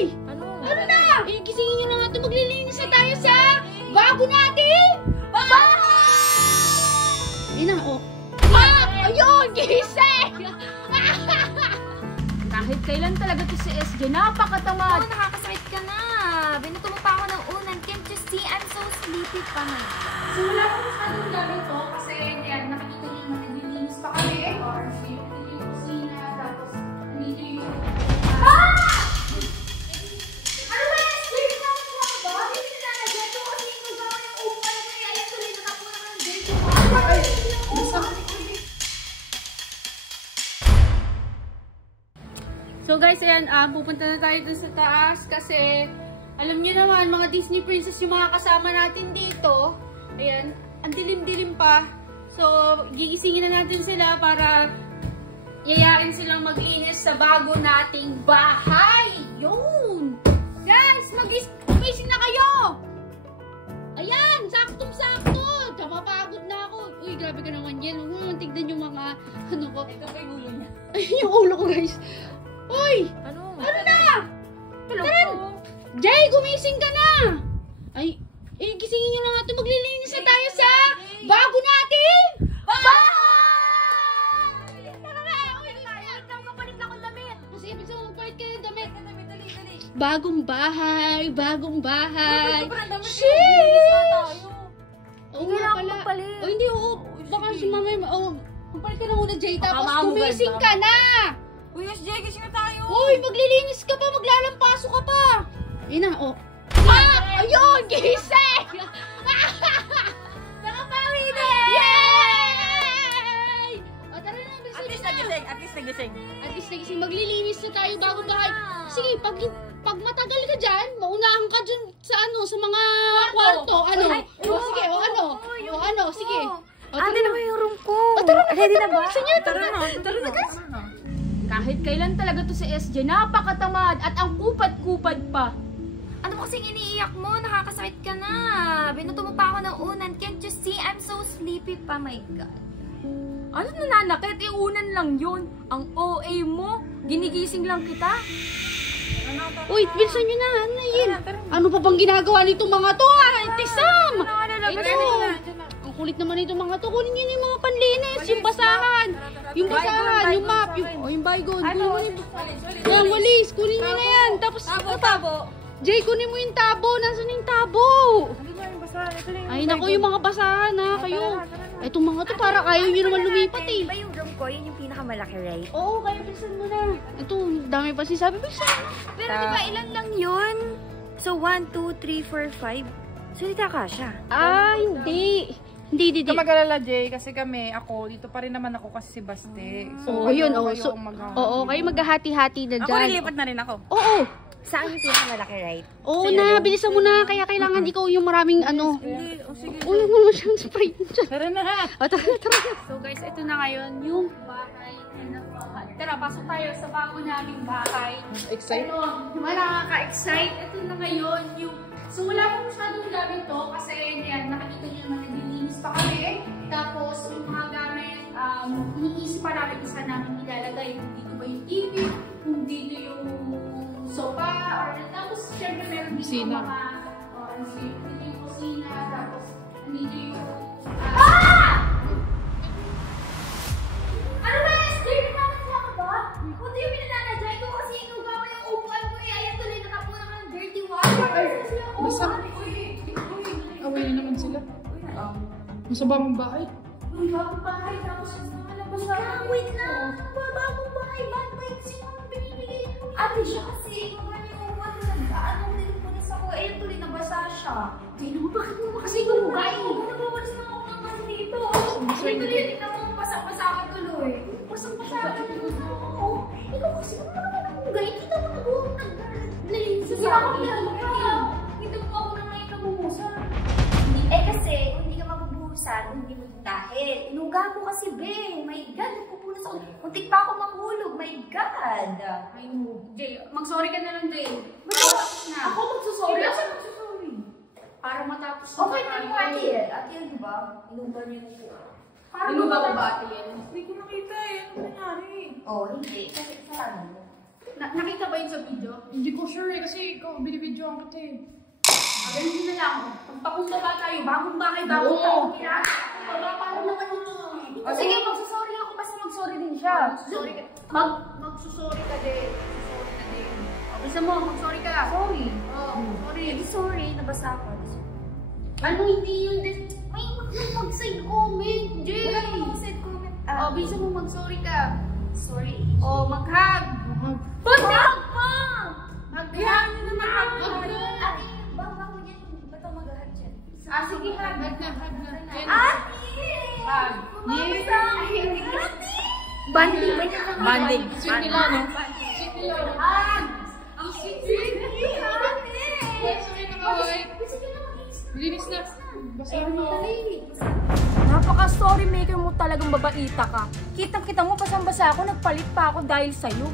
Uy! Ano na? Gisingin nyo na nga ito. Maglilinis na tayo sa bago natin! Ayun na, oh. Ayun! Gising! Kahit kailan talaga to si SJ, napakatamad. Oo, nakakasakit ka na. Binuto mo pa ako ng unan. Can't you see? I'm so sleepy pa man. So wala ko masyadong gamit to kasi yan, nakikita niyo naman naglilinis pa kami. Or dito yung kusina, tapos dito yung... Ano ba yan? Sleepy na ako ba? Hindi na nanagyan ko kasi yung gawa ng upan ko. Kaya tuloy nakapunan ng dirty water. So guys, ayan, pupunta na tayo dun sa taas kasi alam niyo naman, mga Disney princess yung mga kasama natin dito. Ayan, ang dilim-dilim pa. So, gigisingin na natin sila para yayain silang mag-inis sa bago nating bahay. Yun! Guys, mag-isin na kayo! Ayan, saktong-sakto! Mapagod na ako. Uy, grabe ka naman yan. Tignan yung mga, ano ko. Ito pa yung ulo niya. Yung ulo ko, guys. Uy! Ano? Ano na? Hello? Jay, gumising ka na! Ay, gisingin nyo na nga ito. Maglilinis na tayo sa bago natin! Tara na! Uy, Kapalit na akong damit. kasi ibig sabihin magpalit kayo ng damit. Dali. Bagong bahay, bagong bahay. Shit! Sheesh! Oo Hindi nga na ako pala. magpalit. Oh, hindi, oo. Baka si mamay, magpalit ka na muna, Jay. Tapos mahugal gumising ba? ka na! Uy, SJ, gising na tayo. Uy, maglilinis ka pa, maglalampaso ka pa. Yun na, oh. Ayun, gising! Nakapawi din! Yay! O, tara na, bilisan nyo na. At least nagising. At least nagising, maglilinis na tayo bago bahay. Sige, pag matagal ka dyan, maunahan ka dyan sa sa mga kwarto. Ano? Sige, sige. Ate na ba yung room ko? Tara na, Ready na ba? Tara na guys. Kahit kailan talaga to si SJ, napakatamad at ang kupad-kupad pa. Ano ba kasing iniiyak mo? Nakakasakit ka na. Binuto mo pa ako ng unan. Can't you see? I'm so sleepy pa. My God. Ano nananakit? Iunan lang yun. Ang OA mo, ginigising lang kita. Uy, bilisan nyo na. Ano yun? Ano pa bang ginagawa nitong mga to? Tisam! Ito. Ang kulit naman itong mga to. Kunin nyo na yung mga panlinis. Yung basahan. Yung basahan. Yung map. Yung baygon. Yung walis. Kunin nyo na yan. Tapos, Tabo. Jay, kunin mo yung tabo. Nasaan yung tabo? Ay, naku, yung mga basahan ha. Kayo. Itong mga to, para kayo nyo naman lumipat eh. Ba yung room ko? Yun yung pinakamalaki, right? Oo, kaya bilisan mo na. Ito, dami pa sinasabi. Bilisan mo. Pero di ba ilan lang yun? So, 1, 2, 3, 4, 5. So, hindi kakasya. Hindi. Hindi. Huwag mag-alala, Jay, kasi ako, dito pa rin naman ako kasi si Baste. So, yun. kayo So, ang kayo maghahati-hati na dyan. Ako nilipat na rin ako. Oo. Saan yung pinakamalaki, right? Oo na, bilisan mo na. Kaya kailangan ikaw yung maraming ano. sige. Uy, huwag naman siyang spray dyan. Tara na ha! Tara. So guys, ito na ngayon yung bahay. Tara, pasok tayo sa bago naming bahay. Excited? Nakaka-excite. Ito na ngayon yung... So wala pa masyadong gamit to kasi yan, nakikita nyo naman naglilinis pa kami. Tapos yung mga gamit, iniisip pa namin kung saan namin ilalagay. Kung dito ba yung TV, kung dito yung sofa, or tapos syempre meron dito yung mga dito yung kusina, tapos dito yung Ano ba? Sleepy na ka ba? Kung di yung pinananadyan ko kasi inugawa yung upuan ko eh. Ayan tuloy nakapunan ka ng dirty water. Basta. Away na naman sila. Nasa bagong bahay. Uy, bagong bahay. Tapos ang mga nabasa. Wait lang. Bagong bahay. Bagong bahay kasi yung binibigay. Ate siya kasi inugawa yung upuan ko. Nag-aanong nilipunis ako. Ayan tuloy nabasa siya. Di naman, bakit mo kasi inugawa? Nabawalis na ako ng kasi dito. Ayan tuloy, tingnan mo. Pasang-pasa ka tuloy. Pasang-pasa ka tuloy. Ikaw kasi kung naman ang ugay, kita mo nag-nalinis sa akin. Kita mo ako na ngayon nabuhusan. Eh kasi, kung hindi ka mabubuhusan, hindi mo dahil. Inuga ko kasi, be. My God, nagpupunas ako. Muntik pa ako mahulog. My God. Ay no, Jay, mag-sorry ka na lang, Jay. Ako magsusorry? Ako magsusorry? Para matapos na Okay na yung ate eh. Ate yun, di ba? Inuga niya na po. Inuga ko ba ate yan? Hindi ko nakita eh. Ano nangyari? Oh, hindi. Kasi kasalanan mo. Nakita ba yun sa video? Hindi ko sure eh, kasi ikaw binibidyoan kita eh. Ganun na lang. Pagpakumbaba tayo, bagong bahay, bagong taon. Paano naman ito? Sige, magsasorry ako. Basta magsorry din siya. Sorry ka. Magsusorry ka din. Magsusorry ka din. Bisa mo, mag-sorry ka. Sorry. Sorry. Sorry, nabasa ako. Ano hindi yun din? May mag-side comment. Jay! Wala namang mag-side comment. Bisa mo, mag-sorry ka. Sorry. Mag-hug. Hug pa! Mag-hug na naman. Ate, baka mo yan. Ba't ako mag-hug dyan? Sige, hug. Hug na. Ate! Hug. Kumami sa akin. Banding ba niya? Banding. Sweet nila, no? Sweet nila. Hug! Ang sweet. Ate! Sorry na kaway. Sige na, mag-iis na. Linis na. Basahin mo. Napaka-story maker mo talagang babaita ka. Kitang-kita mo, basang-basa ako, nagpalit pa ako dahil sa'yo.